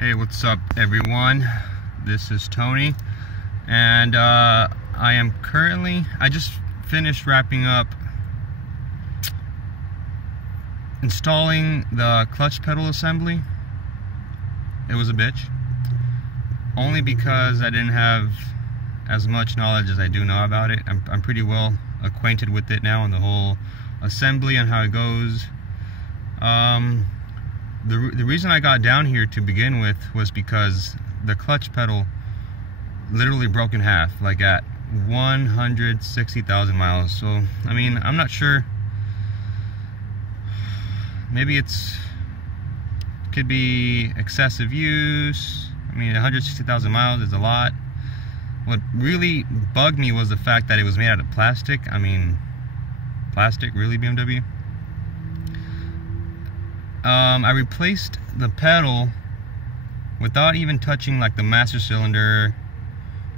Hey, what's up everyone? This is Tony, and I just finished wrapping up installing the clutch pedal assembly. It was a bitch, only because I didn't have as much knowledge as I do know about it. I'm pretty well acquainted with it now, and the whole assembly and how it goes. The reason I got down here to begin with was because the clutch pedal literally broke in half, like at 160,000 miles. So, I mean, I'm not sure. Maybe could be excessive use. I mean, 160,000 miles is a lot. What really bugged me was the fact that it was made out of plastic. I mean, plastic, really, BMW? I replaced the pedal without even touching like the master cylinder,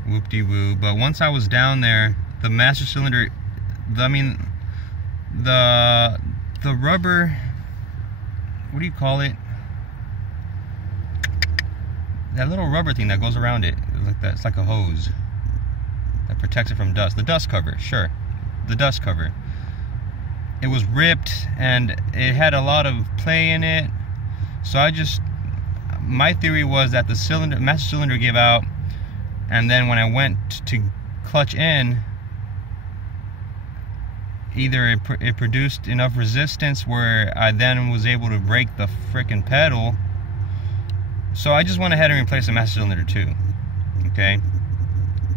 whoop-de-woo. But once I was down there, the master cylinder, the rubber, what do you call it? That little rubber thing that goes around it, like that, it's like a hose that protects it from dust. The dust cover, sure, the dust cover. It was ripped and it had a lot of play in it. So my theory was that the master cylinder gave out, and then when I went to clutch in, either it produced enough resistance where I then was able to brake the frickin' pedal. So I just went ahead and replaced the master cylinder too. Okay,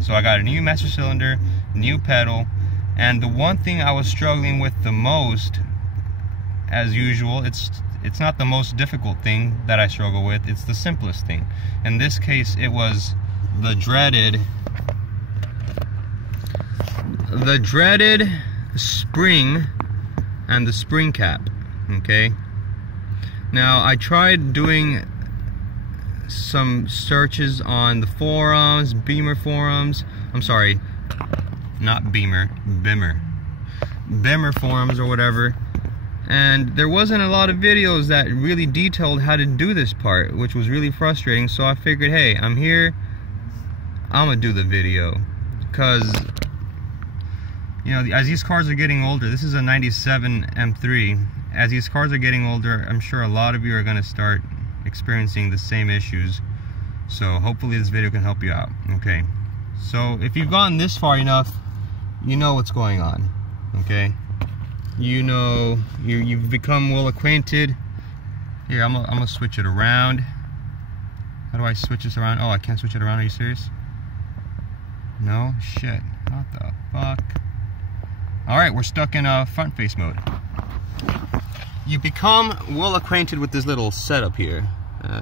so I got a new master cylinder, new pedal. And the one thing I was struggling with the most, as usual, it's not the most difficult thing that I struggle with, it's the simplest thing. In this case, it was the dreaded spring and the spring cap. Okay, now I tried doing some searches on the forums, Beamer forums, I'm sorry, not Beamer, Bimmer forums or whatever, and there wasn't a lot of videos that really detailed how to do this part, which was really frustrating. So I figured, hey, I'm here, I'm gonna do the video, because you know, as these cars are getting older, this is a 97 M3, as these cars are getting older, I'm sure a lot of you are gonna start experiencing the same issues. So hopefully this video can help you out. Okay, so if you've gone this far enough, you know what's going on. Okay, you know, you've become well acquainted. Here, I'm gonna switch it around. How do I switch this around? Oh, I can't switch it around. Are you serious? No? Shit. What the fuck? Alright, we're stuck in front face mode. You become well acquainted with this little setup here.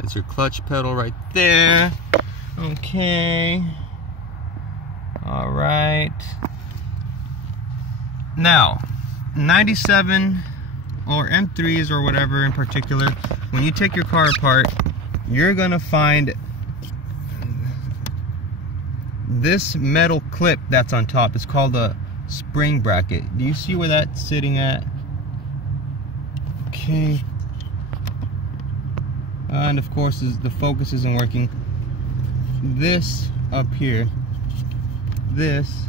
It's your clutch pedal right there. Okay. Alright. Now, 97 or M3s or whatever in particular, when you take your car apart, you're gonna find this metal clip that's on top. It's called a spring bracket. Do you see where that's sitting at? Okay. And of course, the focus isn't working. This up here, this,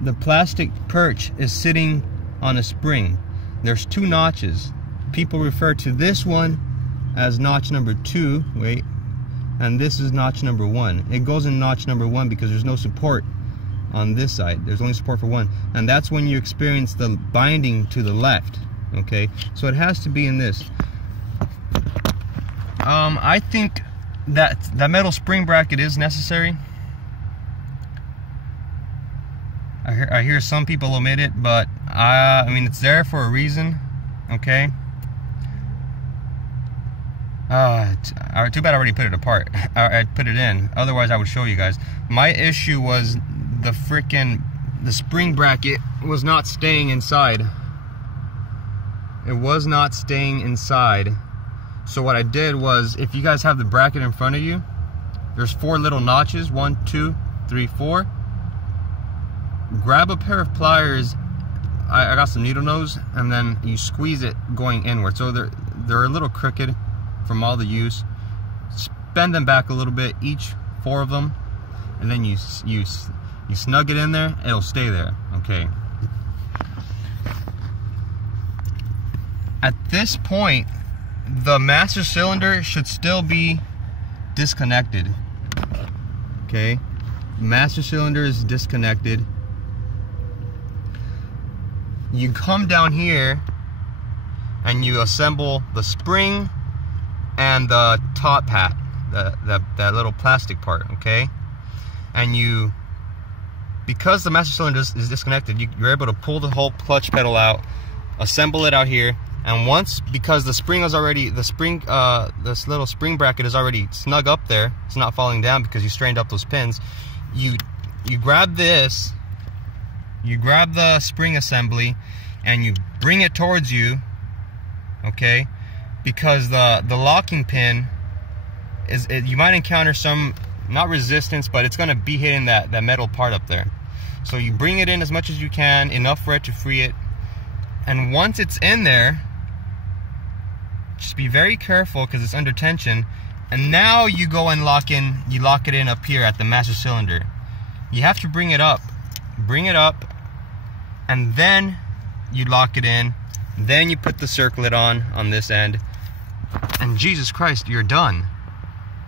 the plastic perch is sitting on a spring. There's two notches. People refer to this one as notch number 2, wait, and this is notch number 1. It goes in notch number 1 because there's no support on this side. There's only support for one, and that's when you experience the binding to the left. Okay, so it has to be in this. I think that metal spring bracket is necessary. I hear some people omit it, but I mean, it's there for a reason. Okay. Too bad I already put it apart. I put it in. Otherwise, I would show you guys. My issue was the spring bracket was not staying inside. It was not staying inside. So what I did was, if you guys have the bracket in front of you, there's 4 little notches, 1, 2, 3, 4. Grab a pair of pliers I got some needle nose, and then you squeeze it going inward. So they're a little crooked from all the use. Bend them back a little bit, each 4 of them, and then you snug it in there. It'll stay there. Okay. At this point, the master cylinder should still be disconnected. Okay, master cylinder is disconnected. You come down here and you assemble the spring and the top hat, that little plastic part, okay? And because the master cylinder is disconnected, you're able to pull the whole clutch pedal out, assemble it out here, and because the spring is already, this little spring bracket is already snug up there, it's not falling down because you strained up those pins, you grab this, you grab the spring assembly, and you bring it towards you, okay? Because the locking pin you might encounter some, not resistance, but it's gonna be hitting that metal part up there. So you bring it in as much as you can, enough for it to free it. And once it's in there, just be very careful because it's under tension. And now you go and lock it in up here at the master cylinder. You have to bring it up, and then you lock it in. Then you put the circlet on this end, and Jesus Christ, you're done.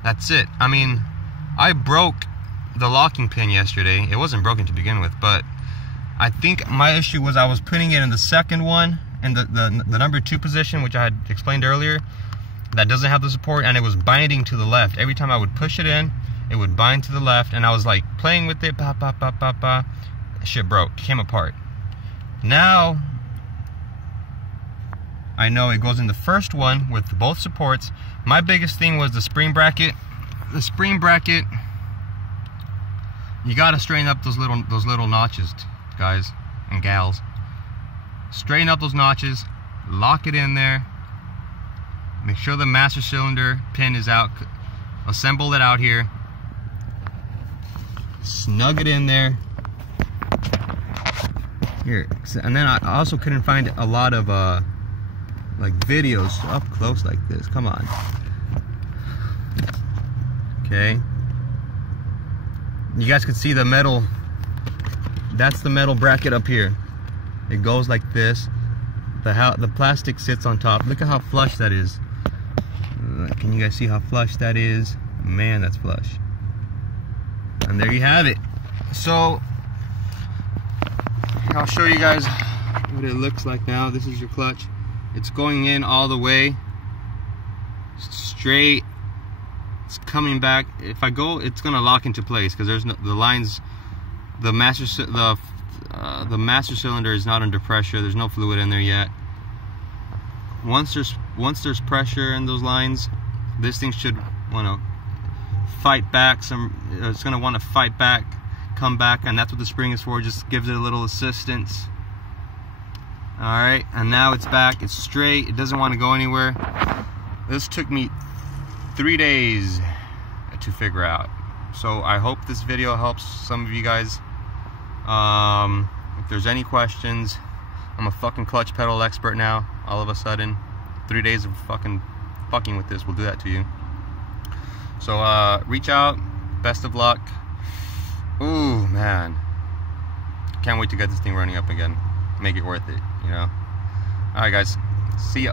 That's it. I mean, I broke the locking pin yesterday. It wasn't broken to begin with, but I think my issue was I was putting it in the second one, in the number 2 position, which I had explained earlier, that doesn't have the support, and it was binding to the left. Every time I would push it in, it would bind to the left, and I was like playing with it, shit broke, came apart. Now I know it goes in the first one with both supports. My biggest thing was the spring bracket. The spring bracket, you gotta straighten up those little notches, guys and gals. Straighten up those notches, lock it in there, make sure the master cylinder pin is out, assemble it out here, snug it in there. Here, and then I also couldn't find a lot of like videos up close like this. Come on. Okay. You guys can see the metal. That's the metal bracket up here. It goes like this. The plastic sits on top. Look at how flush that is. Can you guys see how flush that is? Man, that's flush. And there you have it. So I'll show you guys what it looks like now. This is your clutch. It's going in all the way straight. It's coming back. If I go, it's gonna lock into place because there's no, the lines. The master cylinder is not under pressure. There's no fluid in there yet. Once there's pressure in those lines, this thing should want to fight back. It's gonna want to fight back, come back, and that's what the spring is for. Just gives it a little assistance. All right, and now it's back. It's straight. It doesn't want to go anywhere. This took me 3 days to figure out. So I hope this video helps some of you guys. If there's any questions, I'm a fucking clutch pedal expert now. All of a sudden, 3 days of fucking with this will do that to you. So reach out. Best of luck. Ooh, man, can't wait to get this thing running up again. Make it worth it, you know. All right, guys. See ya.